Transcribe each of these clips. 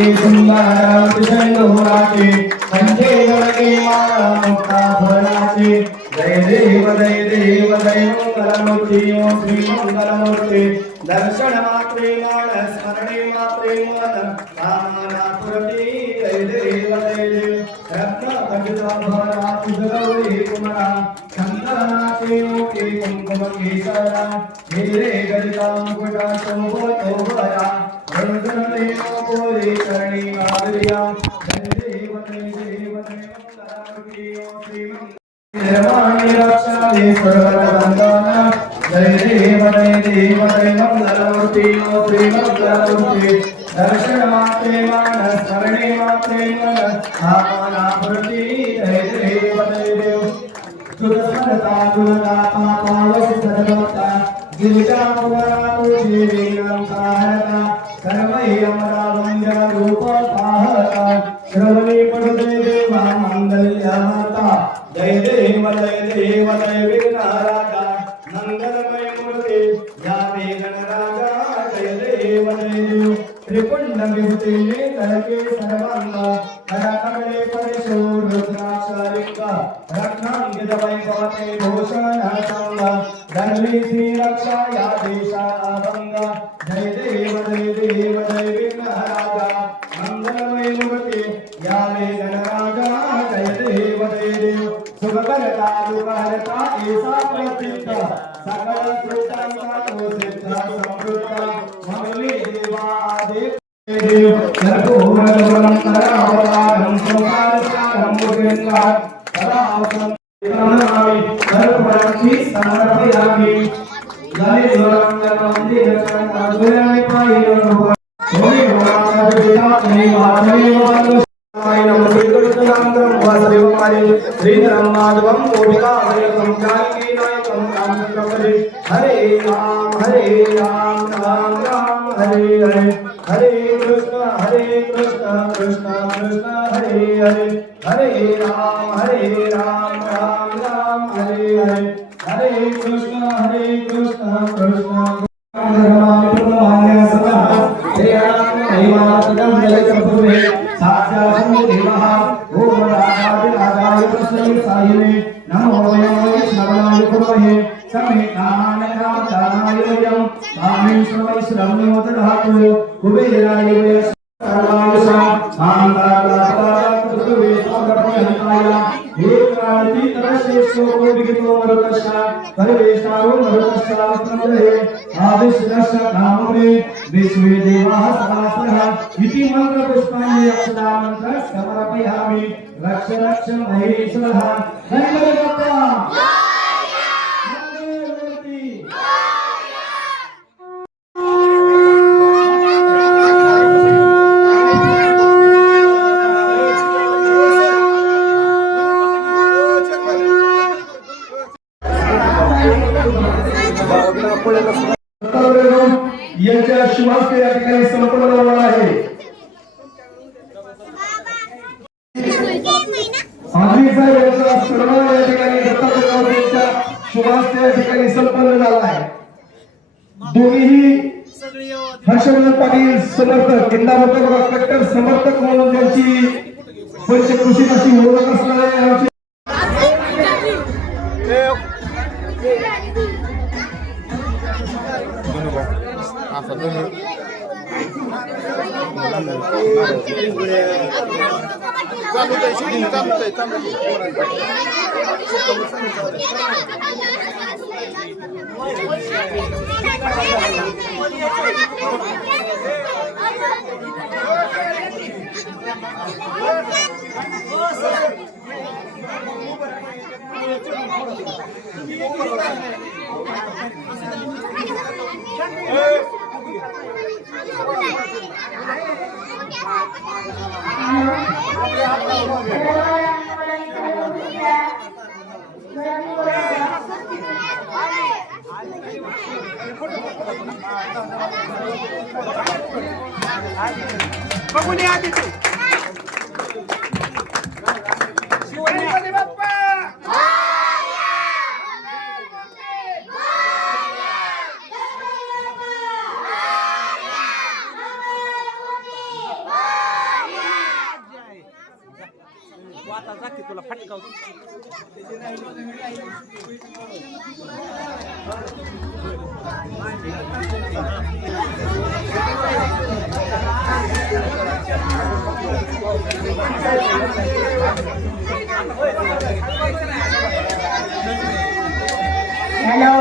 नागे सुंदर जंगोराचे कंठे गळगे माळा मुक्ता फळाचे जय देव जय मंगलमूर्ती ओम श्री मंगलमूर्ती दर्शन मात्रे मन स्मरणे मात्रे मन कामना पूर्ती जय देव रत्न खचिताभरा तुझगौरी कुमरा चंदनाचे ओके कुंकुम केसरा हिरे गदिता मुकुटा शोभतोभरा रंगनदेव पोरे चरणी माधुर्या जय देव मंगलमूर्ती ओम श्री निर्वाणी रक्षावे सर्ववंदना जय देव मंगलमूर्ती ओम श्री मंगलमूर्ती दर्शन मात्रे मन स्मरणे मात्रे मन कामना पूर्ती जय देव सुदसनता गुणदाता पावस सदवता गिरिजापुरा तुझे वीरं सहारता सर्वयमरा वंद्य रूप पाहता श्रवणी पडुदे देवा मंगल्यमाता जय देव विघ्नहराता मंगलमय मूर्ती यावे गणराजा जय देव त्रिपुंड विभूते तळके सर्वांग कराकमले परिशूर रुद्राक्षलिंग रत्नांगित वैभवते भूषण संग धर्मी श्री रक्षा या देशा अभंग जय देव विघ्नहराजा मंगलमय मूर्ती यावे गणराजा जय देव सुखकरता दुःखहरता ऐसा प्रसिद्ध सकल सृष्टांचा तो सिद्ध समृद्ध मंगली देवा देव कर्पूरगौरं करावतारं संसारसारं मुकुंदं करावतं नमामि कर्पूराक्षि समर्पयामि जय दुर्गांजनवंदे दर्शनं गुरुराय पाहिलं होय भगवान श्रीधरं माधवं गोपिका जानकी नायकं रामचंद्र हरे राम राम राम हरे हरे हरे कृष्ण कृष्ण कृष्ण हरे हरे हरे राम राम राम हरे हरे हरे कृष्ण कृष्ण कृष्ण रक्ष रक्ष महेश्वर गणपती बाप्पा यांच्या शुभास्ते या ठिकाणी संपन्न होणार आहे आम्ही साहेब यांचा सन्मान या ठिकाणी दत्तात्रयांच्या शुभास्ते या ठिकाणी संपन्न झाला आहे दोन्ही हर्षवर्धन पाटील समर्थक इंदामतक कट्टर समर्थक म्हणून त्यांची पंचकृषी अशी ओळख असणारे बघून या तिथे गणपती बाप्पा तुला फटका हॅलो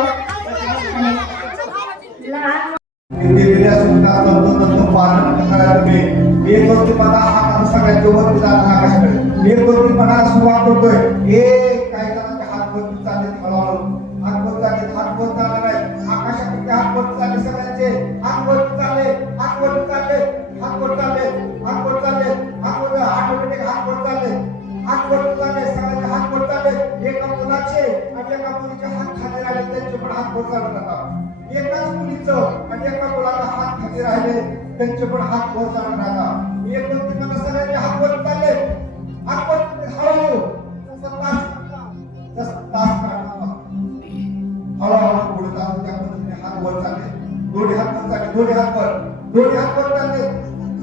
दिलेल्या सूचना तंतोतंत पालन करणारे तुम्ही एक गोष्टी मला हात सगळ्यांच्या वरती जात आकाशाकडे एक गोष्टी मला सुरुवात होतोय एक काही जणांचे हात वरती चालले हळूहळू हात वर चालले हात वर चालला नाही आकाशाकडे हात वर चालले सगळ्यांचे हात वर चालले हात वर चालले हात वर चालले हात वर चालले हात वर ऑटोमॅटिक हात वर चालले हात वर चालले सगळ्यांचे हात वर चालले एका मुलाचे आणि एका मुलीचे हात खाली राहिले त्यांचे पण हात वर चालत आता एकाच मुलीचं आणि एका मुलाचा हात खाली राहिले त्यांचे पण हात वर चालत राहता एक दोन तीन मला सगळ्यांचे हात वर चालले हात वर हळूहळू जसं तास हळूहळू पुढे जाऊन त्या पद्धतीने हात वर चालले दोन्ही हात वर चालले दोन्ही हात वर चालले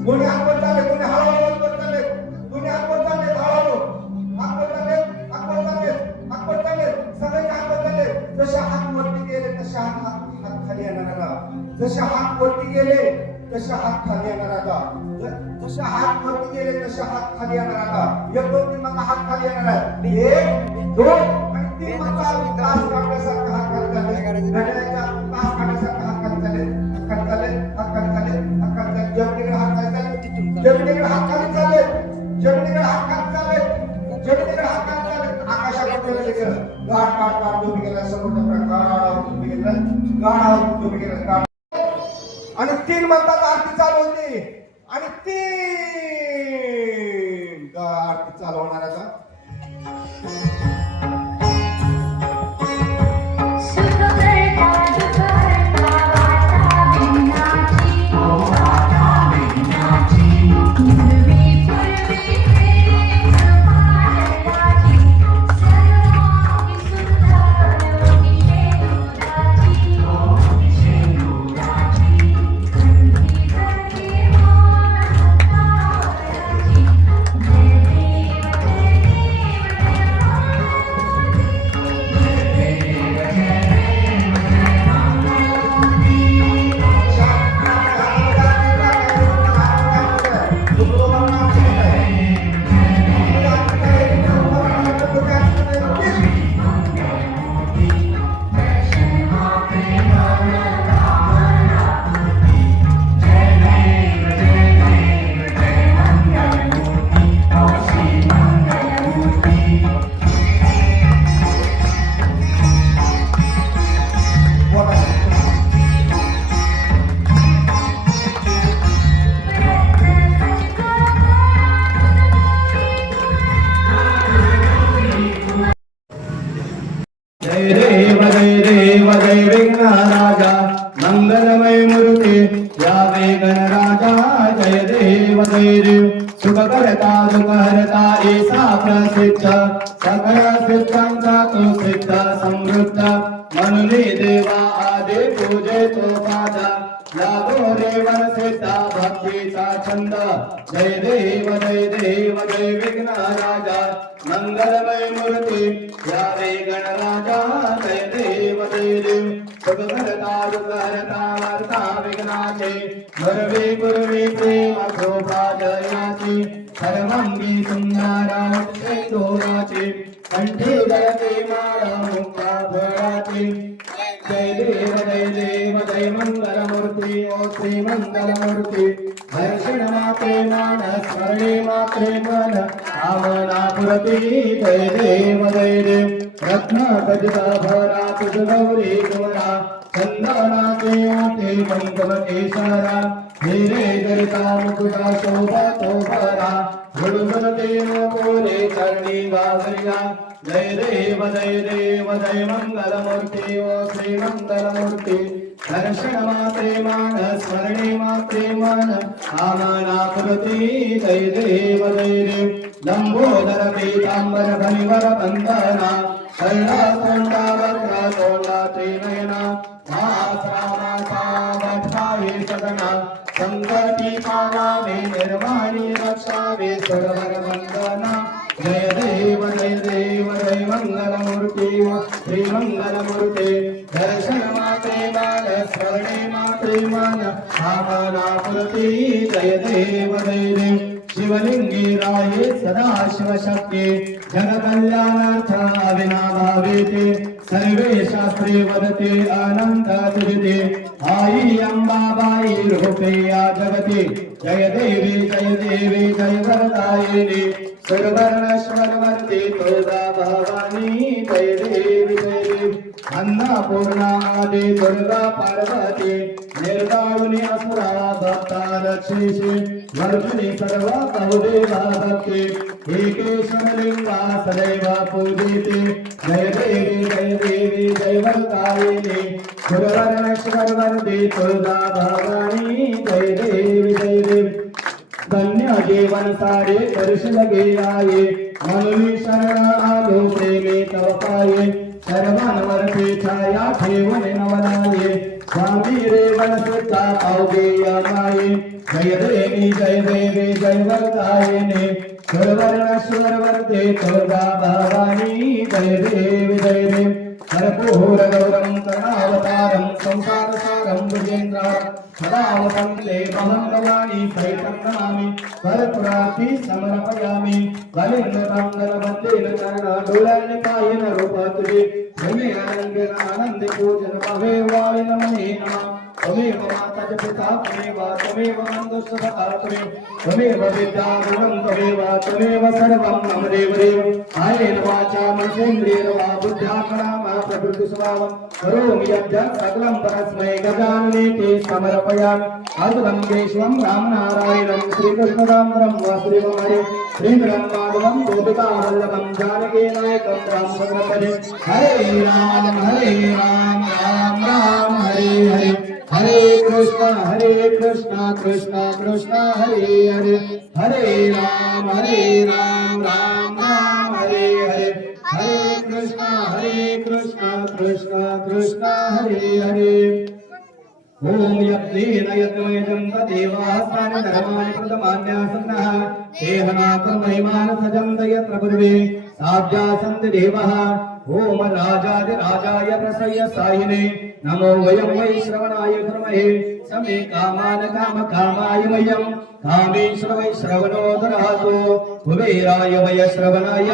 दोन्ही हात वर चालले दोन्ही हळूहळू वर चालले दोन्ही हात वर चालले हळूहळू हात वर चालले हात वर चालले हात वर चालले सगळे हात वर चालले जसे हात वरती गेले तसे हात खाली येणार आता जसे हात वरती गेले तसे हात खाली येणार आता जसे हात वरती गेले तसे हात खाली येणार आता एक दोन तीन मग हात खाली येणार आहे एक दोन आणि तीन मग तास काढण्यासारखं हात खाली चालले घड्याळाच्या तास काढण्यासारखं हात खाली चालले हात खाली चालले हात खाली चालले हात खाली चालले जमिनीकडे हात खाली चालले जमिनीकडे हात खाली चालले जमिनीकडे हात खाली चालले जमिनीकडे हात खाली चालले आकाशाकडे गेलं गाठ गाठ गाठ तुम्ही गेला समुद्र प्रकार तुम्ही गेला गाढ तुम्ही गेला आणि तीन म्हणतात आरती चालू होती आणि तीन आरती चालू होणार आता जय विघ्नराजा मंगलमय मूर्ती या गणराजा जय देव सुखकर्ता दुःखहर्ता ऐसा प्रसिद्ध सकळ सिद्धांचा तो सिद्ध समृद्ध म्हणून देवा आदि पूजे तो पादा लागो रे सिद्धा भक्तीचा छंद जय देव जय विघ्नराजा मंगलमय मूर्ती या गणराजा जय देव सुखकर्ता दुःखहर्ता वार्ता विघ्नाचे भरवे पूर्वी प्रेम कृपा जयाची सर्वांगी सुंदरा दोराची कंठी धरते माळा मुक्ता फळाची जय देव जय मंगलमूर्ती ओ श्री मंगलमूर्ती हर्षण मात्रे मान स्मरणे मात्रे मन कामना पुरती जय देव रत्न गजता भरा तुझ गौरी कुमरा चंदनाचे ओठे मंगल केशरा हिरे जरिता मुकुटा शोभा तो भरा झुळझुळते मोरे चरणी गावरिया जय देव जय मंगलमूर्ती ओ श्री मंगलमूर्ती दर्शन मात्रे मान स्मरणे मात्रे मन कामना पुरती जय देव लंबोदर पीतांबर फणिवर बंधना शरणा तोंडा वक्र तोंडा त्रिनयना महाश्रावणाचा वटकावे सगना संकटी पावावे निर्वाणी रक्षावे सर्वर वंदना जय देव मरुते दर्शन मात्रे मान स्मरणे मात्रे मान आमना पुरते जय देव जय देव शिवलिंगी राये सदा शिवशक्ती जगकल्याणार्थ अविनाभावेते सर्वे शास्त्रे वदते अनंत तुझते आई अंबाबाई रूपे या जगते जय देवी जय वरदायिनी सुरवर्णेश्वर वंदे तुळजा भवानी जय देवी अन्नपूर्णा आदि दुर्गा पार्वती निर्दाळुनी असुरा दत्ता रक्षेशे वर्धुनी सर्व बहुदेवा भक्ती एकेश्वरलिंगा सदैव पूजिते जय देवी जय वरदायिनी सुरवर्णेश्वर वंदे तुळजा भवानी जय देवी धन्य जीवन सारे वर्ष लगे आये मनुनी शरण आलो प्रेमे तव पाये सर्वांवर छाया ठेवून नवलाये स्वामी रे वनसुता पावगे माये जय देवी जय वरदायिनी सुरवर्णेश्वर वरदे तुळजा भवानी जय देवी कर्पूर गौरम करुणावतारम संसार सारम भुजेन्द्रं सदा वन्दे भगवानी सहितं कर्पूरार्थी समर्पयामि कलिंगमंगलवंदेन चरण पायन रूप तुझे भूमि आनंद पूजन भवे वाळी नमने नमः त्वमेव माता च पिता त्वमेव बन्धुसखा त्वमेव विद्या गुणं त्वमेव सर्वं मम देवदेव कायेन वाचा मनसेन्द्रियेण वा बुद्ध्यात्मना मा प्रकृति स्वभावं करोमि यद्यत् सकलं परस्मै गजाननेति समर्पयामि अद्भुतं केशवं रामनारायणं श्रीकृष्णदामोदरं वासुदेवं हरे श्रीधरं माधवं गोपिकावल्लभं जानकीनायकं रामभद्रपदे हरे राम राम राम हरे हरे हरे कृष्ण कृष्ण कृष्ण हरे हरे हरे राम राम राम हरे हरे हरे कृष्ण कृष्ण कृष्ण हरे हरे ओम यज्ञेन यज्ञमयजं तदेवास्तानि धर्माणि प्रथमान्यासन्नः तेहनाथं महिमान सजन्त यत्र पूर्वे साभ्यासन्ति देवः ओम राजाधिराजाय प्रसय्य सायिने नमो वयं वै श्रवणाय धर्महे समे कामान कामकामाय मह्यं कामेश्वर वै श्रवणो ददातु कुबेराय वै श्रवणाय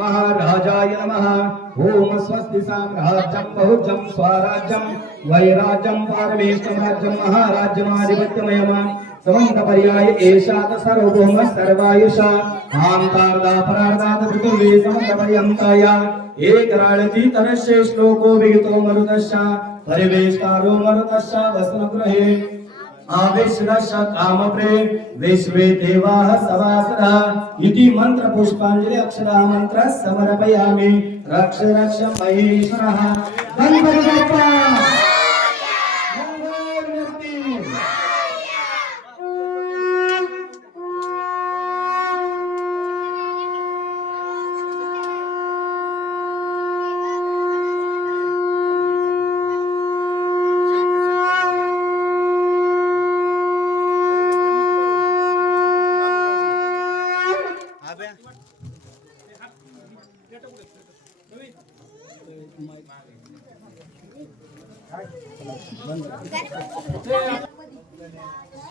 महाराजाय नमः ओम स्वस्ति साम्राज्यं बहुजं स्वराज्यं वैराज्यं पारमेष्ठं राज्यं महाराज्यमाधिपत्यमयम् समन्तपर्याय एषात सर्वभौम सर्वायुषा आन्तार्दा परार्दात पृथिवी समन्तपर्यन्ताय एकराळति तरस्य श्लोको विहितो मरुतस्य परिवेष्टारो मरुतस्य वसनगृहे आवेशरस्य कामप्रे विश्वे देवाः सभासदा इति मंत्र पुष्पांजलि अक्षरा मंत्र समर्पयामि रक्ष रक्ष महेश्वरः गणपति बाप्पा मंगलमूर्ती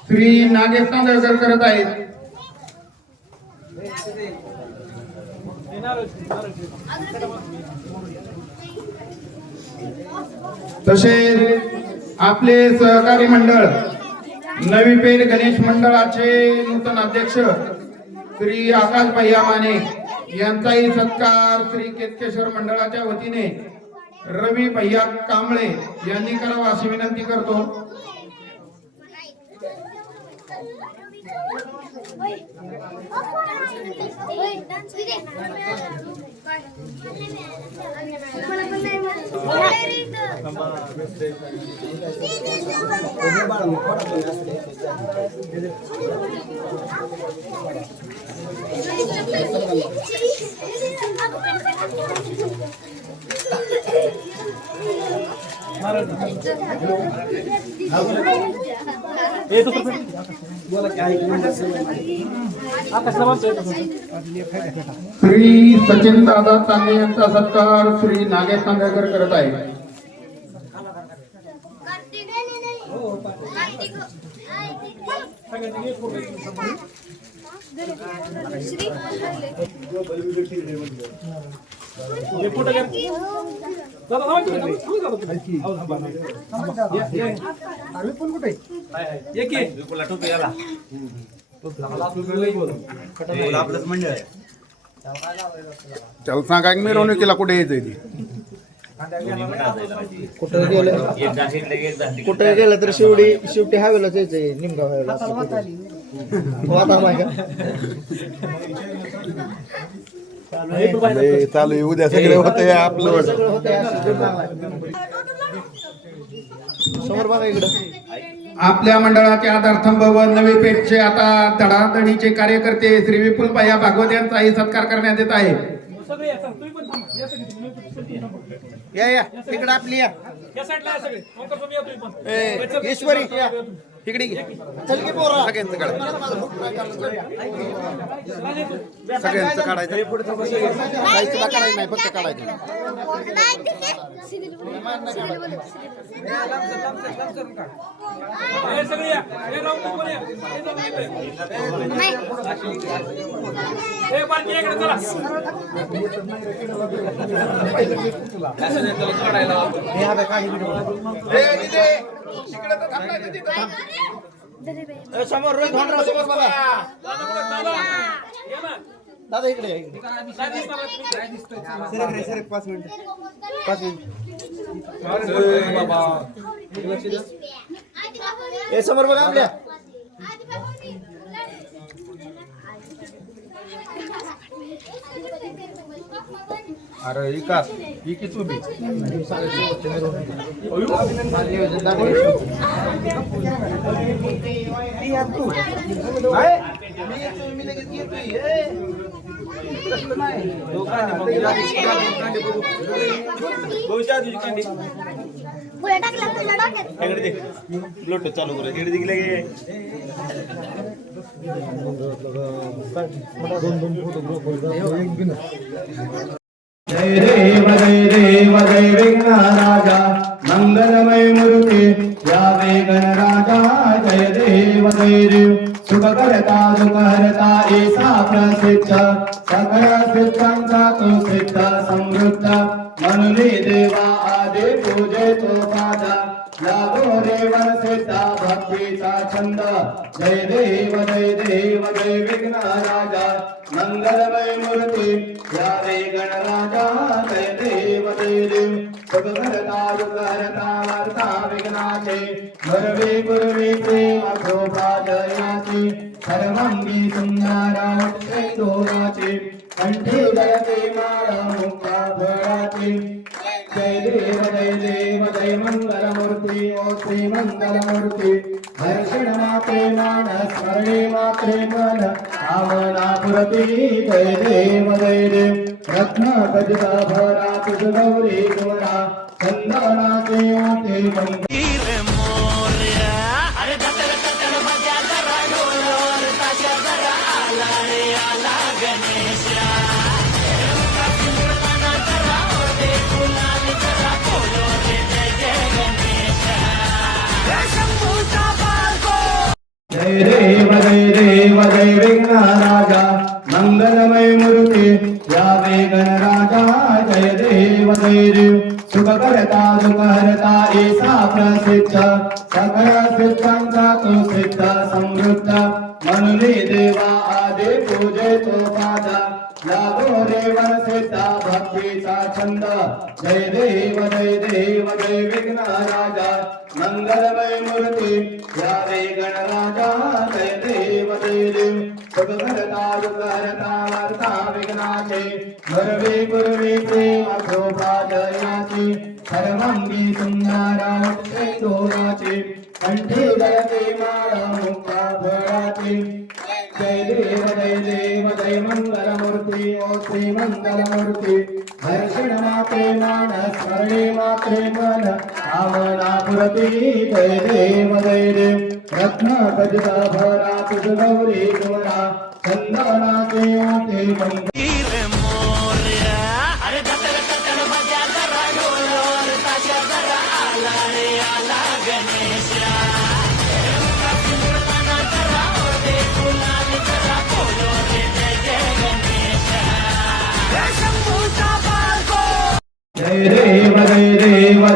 श्री नागेश तांदळकर करत आहेत. तसेच आपले सहकारी मंडळ नवी पेठ गणेश मंडळाचे नूतन अध्यक्ष श्री आकाश भैया माने यांचाही सत्कार श्री केतकेश्वर मंडळाच्या वतीने रवी भैया कांबळे यांनी करावा अशी विनंती करतो. श्री सचिन दादा तांगे यांचा सत्कार श्री नागेश तांगेकर करत आहे. त्याला सांगा की मिरवणुकीला कुठे यायचंय ती. कुठे गेलं तर शेवटी हवेलाच यायचंय निमगाव हवेला वाता माय का चालू आहे उद्या सगळे होते आपलं. सगळं होतंय समोर बघा इकडं. आपल्या मंडळाचे आधारस्तंभ व नवी पेठचे आता धडाधडीचे कार्यकर्ते श्री विपुल भैया भागवत यांचाही सत्कार करण्यात येत आहे. या इकडं आपली या ईश्वरी या इकडे घे. चल की पोरा सगळ्यांचं काढायचं काढायचं नाही फक्त काढायचं. समोर रोहित होंडरा समोर बघा दादा इकडे सर 5 मिनिट हे समोर बघा आपल्या अरे विकास ही की तुम्ही चालू करा इकडे दिले जय देव जय विघ्नराजा मंगलमय मूर्ती या गणराजा जय देव सुख करता दुख हरता ऐसा प्रसिद्ध सकळ सिद्धांचा तो सिद्ध समृद्ध म्हणून देवा आदे पूजे तो पादा लागो देवन सिद्धा भक्तीचा छंद जय देव जय विघ्नराजा मंगलमय मूर्ती या गणराजा जय देव सुख करता दुख हरता वार्ता विघ्नाचे गुरवी गुरवी प्रेम शोभा जयाची सर्वांगी सुंदरा दोराची कंठी जयते माळा मुक्ता फळाची जय देव जय मंगलमूर्ती ओ श्री मंगलमूर्ती हर्षण मात्रे मान स्मरणे मात्रे मन कामना पुरती जय देव रत्न गजदा भरा तुझ गौरी गोरा चंदनाचे ओटे मंगल जय देव जय विघ्नराजा मंगलमय मूर्ती या गणराजा जय देव सुख करता दुख हरता ऐसा प्रसिद्ध सकळ सिद्धांचा तो सिद्ध समृद्ध म्हणून देवा आदे पूजे तो पादा लागो देवन सिद्धा भक्तीचा छंद जय देव जय विघ्नराजा मंगलमय मूर्ती या गणराजा जय देव सुख करता दुख हरता वार्ता विघ्नाचे गुरवी गुरवी प्रेम शोभा जयाची सर्वांगी सुंदरा दोराची कंठी जयते माळा मुक्ता फळाची जय देव जय मंगलमूर्ती ओ श्री मंगलमूर्ती हर्षण मात्रे मान स्मरणे मात्रे मन कामना पुरती जय देव रत्न गजदा भरा तुझ गौरी गोरा चंदनाचे ओटे मंगल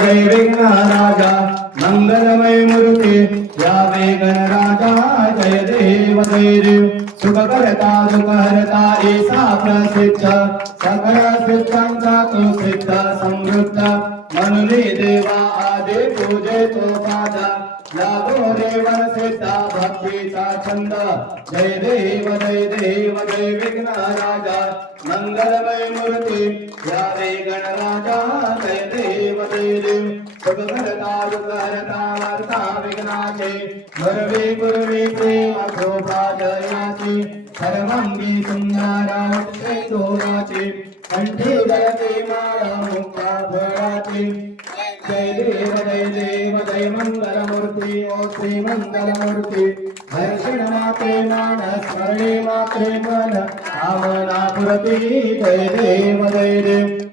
जय विघ्नराजा मंगलमय मूर्ती या गणराजा जय देव सुख करता दुःख हरता ऐसा प्रसिद्ध सकळ सिद्धांचा तो सिद्ध समृद्ध म्हणून देवा आदे पूजे तो पादा लागो देवन सिद्धा भक्तीचा छंद जय देव जय विघ्नराजा मंगलमय मूर्ती या गणराजा जय देव सुख करता दुःख हरता वार्ता विघ्नाचे गुरवे गुरवे प्रेम शोभा जयाची सर्वांगी सुंदरा दोराची कंठी जयते माळा मुक्ता फळाची जय देव जय मंगलमूर्ती ओ श्री मंगलमूर्ती हर्षण मात्रे मान स्मरणे मात्रे मन कामना पुरती जय देव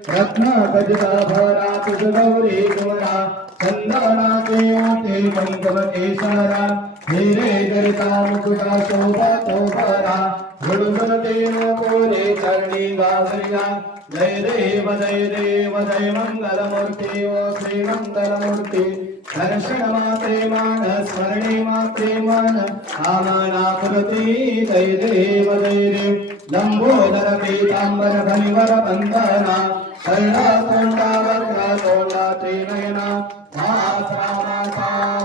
रत्न खचिता भरा तुझ गौरी कुमरा चंदनाचे ओठे मंगल केशरा हिरे जरिता मुकुटा शोभा शोभरा गुरुगुरते मोरे चरणी गावरिया जय देव जय मंगलमूर्ती ओ श्री मंगलमूर्ती दर्शन मात्रे मान स्मरणे मात्रे मन कामना पुरती जय देव लंबोदर पीतांबर फणिवर बंधना कर्णा तोंडा वक्र तोंडा त्रिनयना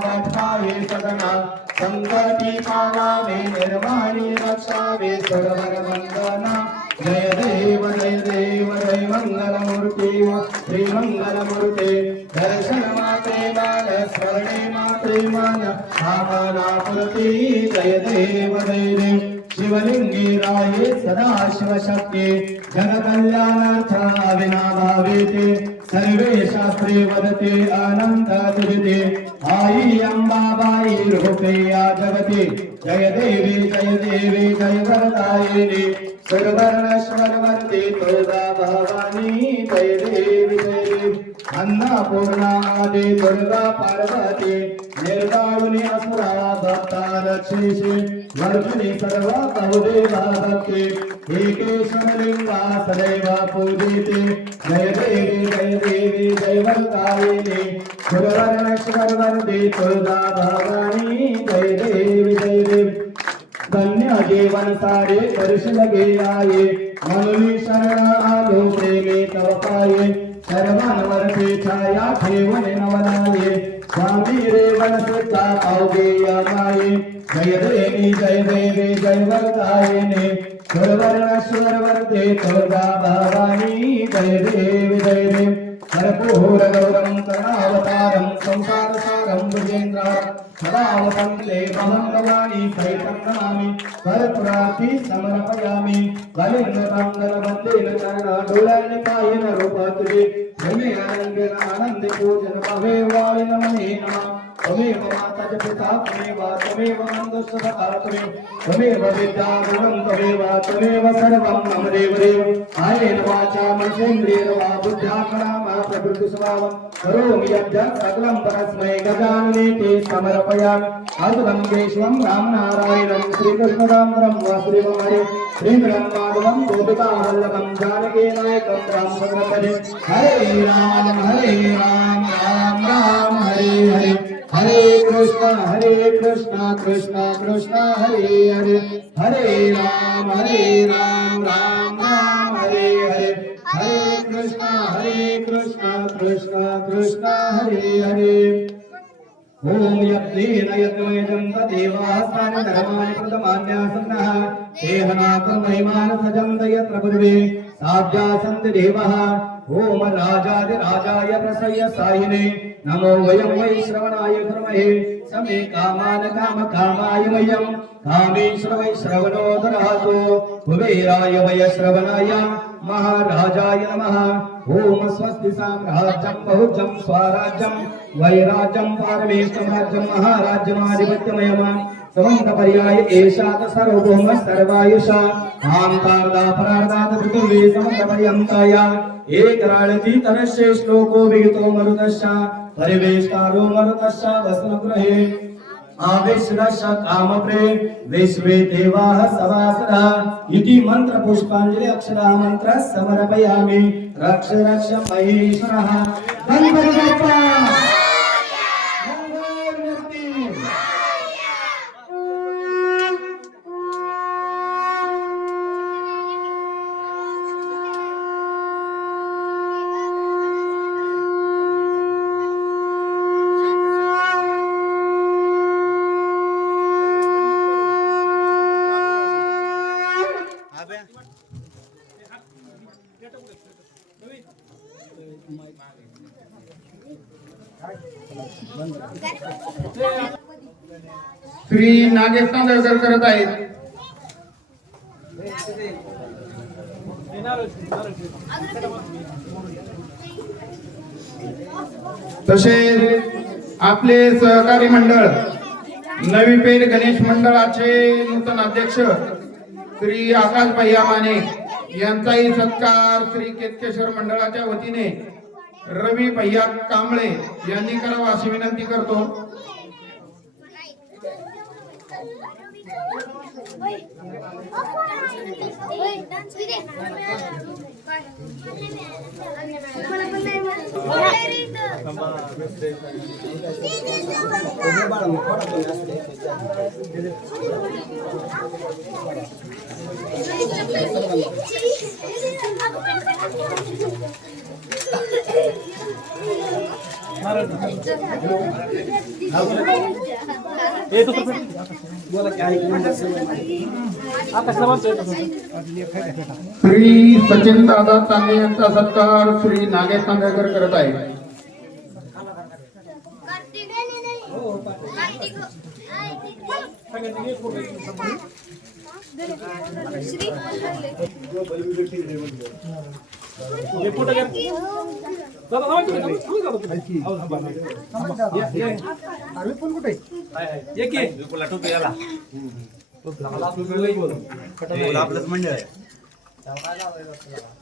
वट्टावे सदना संकटी पालावे निर्वाणी रक्षावे सर्वर वंदना जय देव जय मंगलमूर्ती श्री मंगलमूर्ती दर्शन मात्रे मान स्मरणे मात्रे मन कामना पुरती जय देव शिवलिंगी राये सदा शिवशक्ती जनकल्याणार्थ अविनाभावेते सर्वे शास्त्रे वदते अनंत दुरिते आई अंबाबाई रूपे या जगती जय देवी जय वरदायिनी सर्वर्णश्वरवर्ती तुळजा भवानी जय देवी अन्नपूर्णा आदि दुर्गा पार्वती निर्दाळुनी असुरा भक्ता रक्षेशी वर्षिणी सर्व बहुदेवा भक्ती एकेश्वर लिंगा सदैव पूजिते जय देवी जय वरदायिनी सर्वर्णश्वरवर्ती तुळजा भवानी जय देवी धन्य जीवन सारे वर्ष लगे आये मनुनी शरण आलो प्रेमी तव पाये सर्वांवरती छाया ठेवून नवलाये स्वामी रेवण सुद्धा अवघे माये जय देवी जय वरदायिनी सर्वर्णश्वरवर्ते तुळजा भवानी जय देवी कर्पूर गौरम करुणावतारम संसार सारम भुजेंद्र सदा वसंते भवंगवाणी सहितं नमामि कर्पूरार्ति समर्पयामि गलेन्द्रकांगल वंदेन चरण डोलान्य पायन रूप तुझे प्रेमे आनंद पूजन भवे वाळि नमने नमः त्वमेव माता च पिता त्वमेव बन्धुसखा त्वमेव विद्या गुरुं त्वमेव सर्वं मम देव कायेन वाचा मनसेन्द्रियेण वा बुद्ध्यात्मना प्रभृति स्वभावं करोमि यद्यत् सकलं परस्मै गजाननेति समर्पयामि अद्भुतं केशवं रामनारायणं श्रीकृष्णदामोदरं वासुदेवं हरे श्रीधरं माधवं गोपिकावल्लभं जानकीनायकं रामचन्द्रपदे हरे राम राम राम हरे हरे कृष्ण कृष्ण कृष्ण हरे हरे राम राम राम हरे हरे कृष्ण कृष्ण हरे ओम यज्ञेन यज्ञमयजं तदेवास्तानि धर्माणि प्रथमान्यासन्नः देहनाथं महिमानसजं यत्र पूर्वे साध्यासन्ति देवः ओम राजाधिराजाय प्रसय्य सायिने नमो वयं वै श्रवणाय धर्महे समे कामान काम कामाय वयं कामेश्वर वै श्रवणो ददातु कुबेराय वै श्रवणाय महाराजाय नमः ओम स्वस्ति साम्राज्यं बहुजं स्वराज्यं वैराज्यं पारमेष्ठराज्यं महाराज्यमाधिपत्यमयम् समन्तपर्याय एषात सर्वभौम सर्वायुषा आन्तार्दापरार्दात पृथिवी समन्तपर्यन्ताय एकराळती तरस्ये श्लोको विहितो मरुतस्य परिवेष्टारो मरुतस्य वसनगृहे आवेशरश कामप्रे विश्वे देवाः सवासरा इति मंत्र पुष्पांजलि अक्षरा मंत्र समर्पयामि रक्ष रक्ष महेश्वरः गणपती बाप्पा मंगलमूर्ती. श्री नागेश तांदळकर करत आहेत. तसेच आपले सहकारी मंडळ नवी पेठ गणेश मंडळाचे नूतन अध्यक्ष श्री आकाश भैया माने यांचाही सत्कार श्री केतकेश्वर मंडळाच्या वतीने रवी भैया कांबळे यांनी करावा अशी विनंती करतो. श्री सचिन दादा तांबे यांचा सत्कार श्री नागेश तांदळकर करत आहे.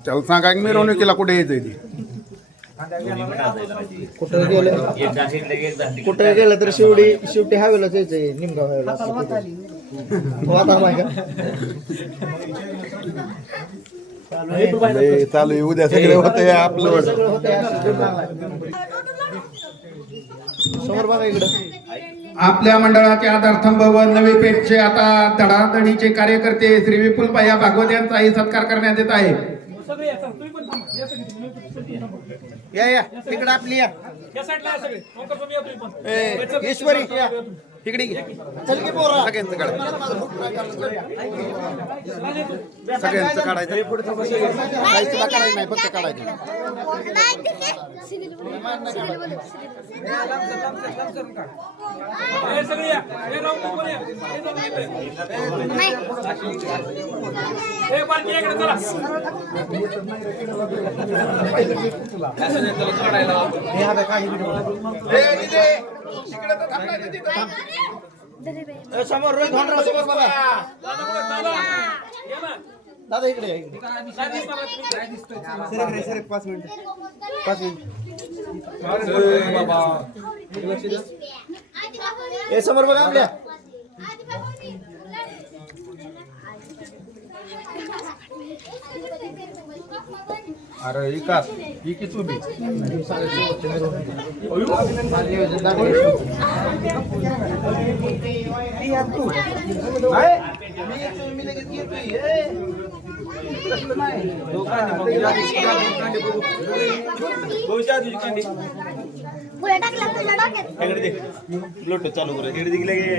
त्याला सांगा की मिरवणुकीला कुठे यायचंय ती कुठे गेलं तर शेवटी हवेलाच यायचंय निमगाव हवेला वाता माहिती चालू आहे. उद्या सगळे होते आपलं समोर बघा इकडं. आपल्या मंडळाचे आधारस्तंभ व नवी पेठचे आता धडाधडीचे कार्यकर्ते श्री विपुल भैया भागवत यांचाही सत्कार करण्यात येत आहे. या इकडं आपली या ईश्वरी इकडे चल की पोरा सगळ्यांचं काढायचं सगळ्यांचं काढायचं काही तुला काढायचं नाही फक्त काढायचं. समोर समोर बघा दादा इकडे या, इकडे सरक 5 मिनिट समोर बघा आपल्या अरे विकास ही की तुम्ही ब्लूटूथ चालू करा इकडे दिले गे